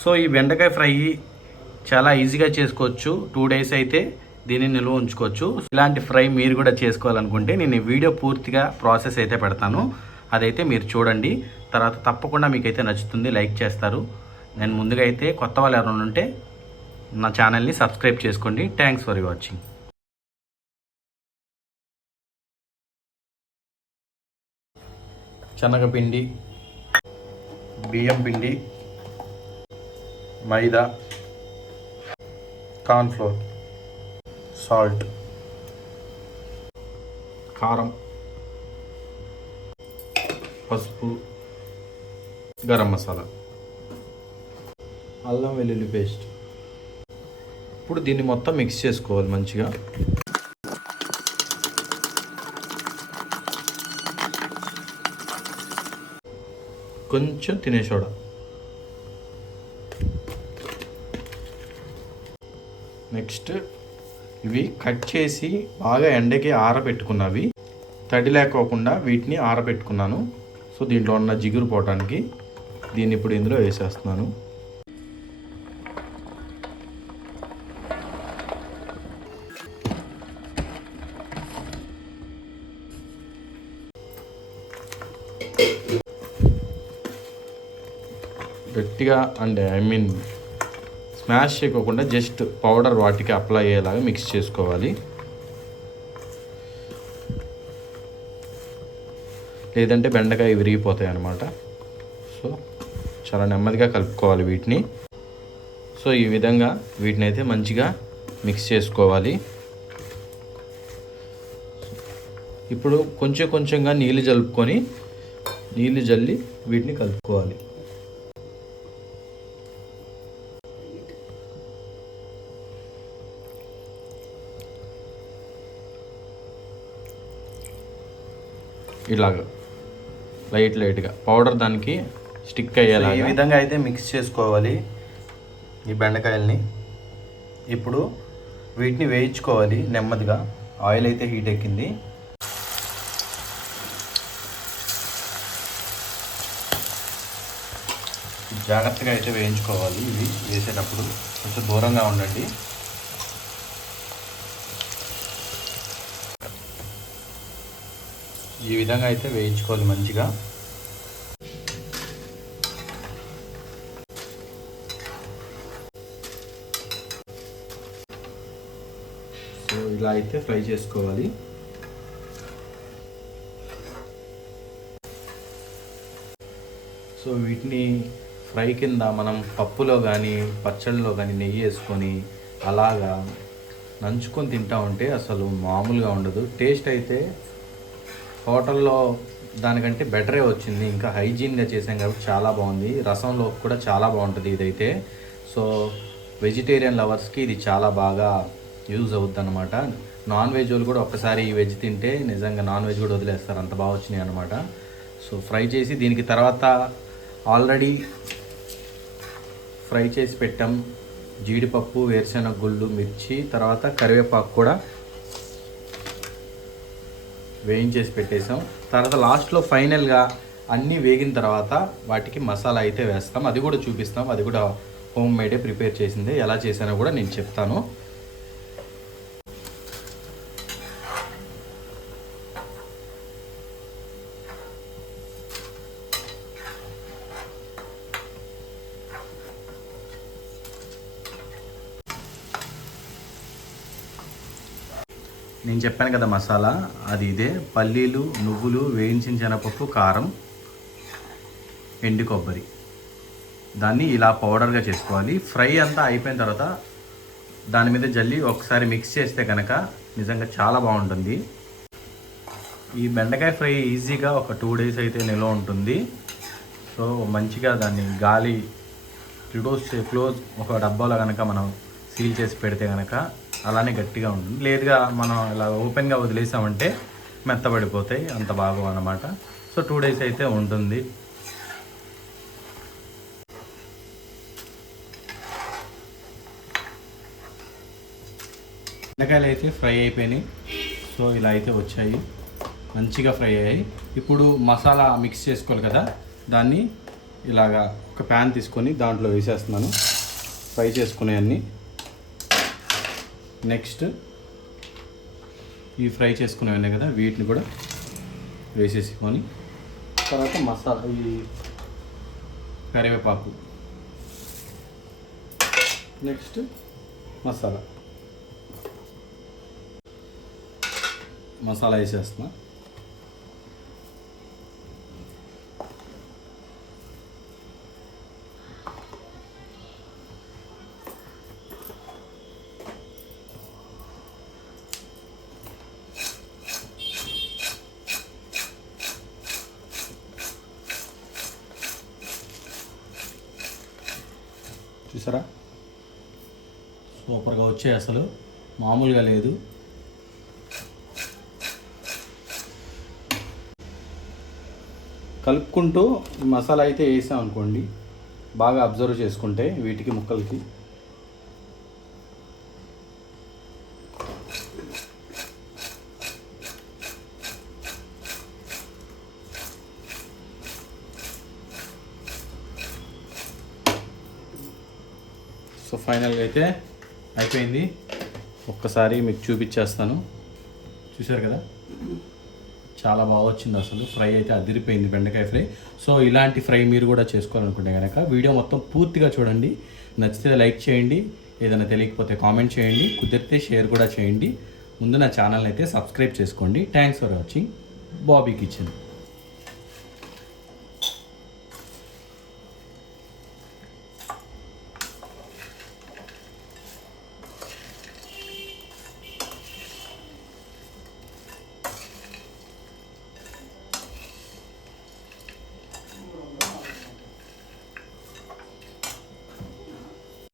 So ఈ బెండకాయ fry చాలా ఈజీగా చేసుకోవచ్చు. 2 డేస్ అయితే దీన్ని నిల్వ ఉంచుకోవచ్చు. ఇలాంటి ఫ్రై మీరు కూడా చేసుకోవాలనుకుంటే నేను ఈ వీడియో పూర్తిగా ప్రాసెస్ అయితే పెడతాను, అదైతే మీరు చూడండి. తర్వాత తప్పకుండా మీకైతే నచ్చుతుంది, లైక్ చేస్తారు. నేను ముందుగా అయితే కొత్త వాళ్ళు ఎవరైనా ఉంటే నా ఛానల్ని సబ్స్క్రైబ్ చేసుకోండి. Thanks for watching. శనగపిండి, బియ్యం పిండి, మైదా, కార్న్ఫ్లోర్, సాల్ట్, కారం, పసుపు, గరం మసాలా, అల్లం వెల్లుల్లి పేస్ట్. ఇప్పుడు దీన్ని మొత్తం మిక్స్ చేసుకోవాలి మంచిగా. కొంచెం తినే సోడా. నెక్స్ట్ ఇవి కట్ చేసి బాగా ఎండకి ఆరబెట్టుకున్నవి, తడి లేకోకుండా వీటిని ఆరబెట్టుకున్నాను. సో దీంట్లో ఉన్న జిగురు పోవటానికి దీన్ని ఇప్పుడు ఇందులో వేసేస్తున్నాను. గట్టిగా అంటే స్మాష్ చేయకోకుండా జస్ట్ పౌడర్ వాటికి అప్లై అయ్యేలాగా మిక్స్ చేసుకోవాలి. లేదంటే బెండకాయ విరిగిపోతాయి అన్నమాట. సో చాలా నెమ్మదిగా కలుపుకోవాలి వీటిని. సో ఈ విధంగా వీటిని అయితే మంచిగా మిక్స్ చేసుకోవాలి. ఇప్పుడు కొంచెం కొంచెంగా నీళ్ళు జల్లి వీటిని కలుపుకోవాలి. ఇలాగ లైట్గా పౌడర్ దానికి స్టిక్ అయ్యేలా ఈ విధంగా అయితే మిక్స్ చేసుకోవాలి ఈ బెండకాయల్ని. ఇప్పుడు వీటిని వేయించుకోవాలి నెమ్మదిగా. ఆయిల్ అయితే హీట్ ఎక్కింది. జాగ్రత్తగా అయితే వేయించుకోవాలి. ఇవి వేసేటప్పుడు కొంచెం దూరంగా ఉండండి. ఈ విధంగా అయితే వేయించుకోవాలి మంచిగా. సో ఇలా అయితే ఫ్రై చేసుకోవాలి. సో వీటిని ఫ్రై కింద మనం పప్పులో కానీ పచ్చళ్ళలో కానీ నెయ్యి వేసుకొని అలాగా నంచుకొని తింటా ఉంటే అసలు మామూలుగా ఉండదు. టేస్ట్ అయితే హోటల్లో దానికంటే బెటరే వచ్చింది. ఇంకా హైజీన్గా చేసాం కాబట్టి చాలా బాగుంది. రసంలో కూడా చాలా బాగుంటుంది ఇదైతే. సో వెజిటేరియన్ లవర్స్కి ఇది చాలా బాగా యూజ్ అవుద్ది అనమాట. నాన్ వెజ్ వాళ్ళు కూడా ఒక్కసారి ఈ వెజ్ తింటే నిజంగా నాన్ వెజ్ కూడా వదిలేస్తారు, అంత బాగా వచ్చినాయి అనమాట. సో ఫ్రై చేసి దీనికి తర్వాత ఆల్రెడీ ఫ్రై చేసి పెట్టాం జీడిపప్పు, వేరుశెనగ గుళ్ళు, మిర్చి, తర్వాత కరివేపాకు కూడా వేయించేసి పెట్టేసాం. తర్వాత లాస్ట్లో ఫైనల్గా అన్నీ వేగిన తర్వాత వాటికి మసాలా అయితే వేస్తాం. అది కూడా చూపిస్తాం. అది కూడా హోమ్ మేడే ప్రిపేర్ చేసిందే. ఎలా చేశానో కూడా నేను చెప్తాను. నేను చెప్పాను కదా మసాలా, అది ఇదే. పల్లీలు, నువ్వులు, వేయించిన శనగపప్పు, కారం, ఎండు కొబ్బరి, దాన్ని ఇలా పౌడర్గా చేసుకోవాలి. ఫ్రై అంతా అయిపోయిన తర్వాత దాని మీద జల్లి ఒకసారి మిక్స్ చేస్తే కనుక నిజంగా చాలా బాగుంటుంది. ఈ బెండకాయ ఫ్రై ఈజీగా ఒక 2 డేస్ అయితే నిల్వ ఉంటుంది. సో మంచిగా దాన్ని గాలి క్లోజ్ ఒక డబ్బాలో కనుక మనం సీల్ చేసి పెడితే కనుక అలానే గట్టిగా ఉంటుంది. లేదుగా మనం ఇలా ఓపెన్గా వదిలేసామంటే మెత్తబడిపోతాయి, అంత బాగో అన్నమాట. సో 2 డేస్ అయితే ఉంటుంది. బెండకాయలు అయితే ఫ్రై అయిపోయినాయి. సో ఇలా అయితే వచ్చాయి, మంచిగా ఫ్రై అయ్యాయి. ఇప్పుడు మసాలా మిక్స్ చేసుకోవాలి కదా, దాన్ని ఇలాగా ఒక ప్యాన్ తీసుకొని దాంట్లో వేసేస్తున్నాను ఫ్రై చేసుకునేవన్నీ. నెక్స్ట్ ఈ ఫ్రై చేసుకునేవన్నీ కదా వీటిని కూడా వేసేసుకొని తర్వాత మసాలా ఈ కరివేపాకు, నెక్స్ట్ మసాలా వేసేస్తున్నా. చూసారా సూపర్గా వచ్చాయి, అసలు మామూలుగా లేదు. కలుపుకుంటూ మసాలా అయితే వేసాం అనుకోండి, బాగా అబ్జర్వ్ చేసుకుంటే వీటికి ముక్కలకి సో ఫైనల్గా అయితే అయిపోయింది. ఒక్కసారి మీకు చూపించేస్తాను. చూశారు కదా చాలా బాగా వచ్చింది, అసలు ఫ్రై అయితే అదిరిపోయింది బెండకాయ ఫ్రై. సో ఇలాంటి ఫ్రై మీరు కూడా చేసుకోవాలనుకుంటే కనుక వీడియో మొత్తం పూర్తిగా చూడండి. నచ్చితే లైక్ చేయండి, ఏదైనా తెలియకపోతే కామెంట్ చేయండి, కుదిరితే షేర్ కూడా చేయండి. ముందు నా ఛానల్ని అయితే సబ్స్క్రైబ్ చేసుకోండి. Thanks for watching Bobby kitchen.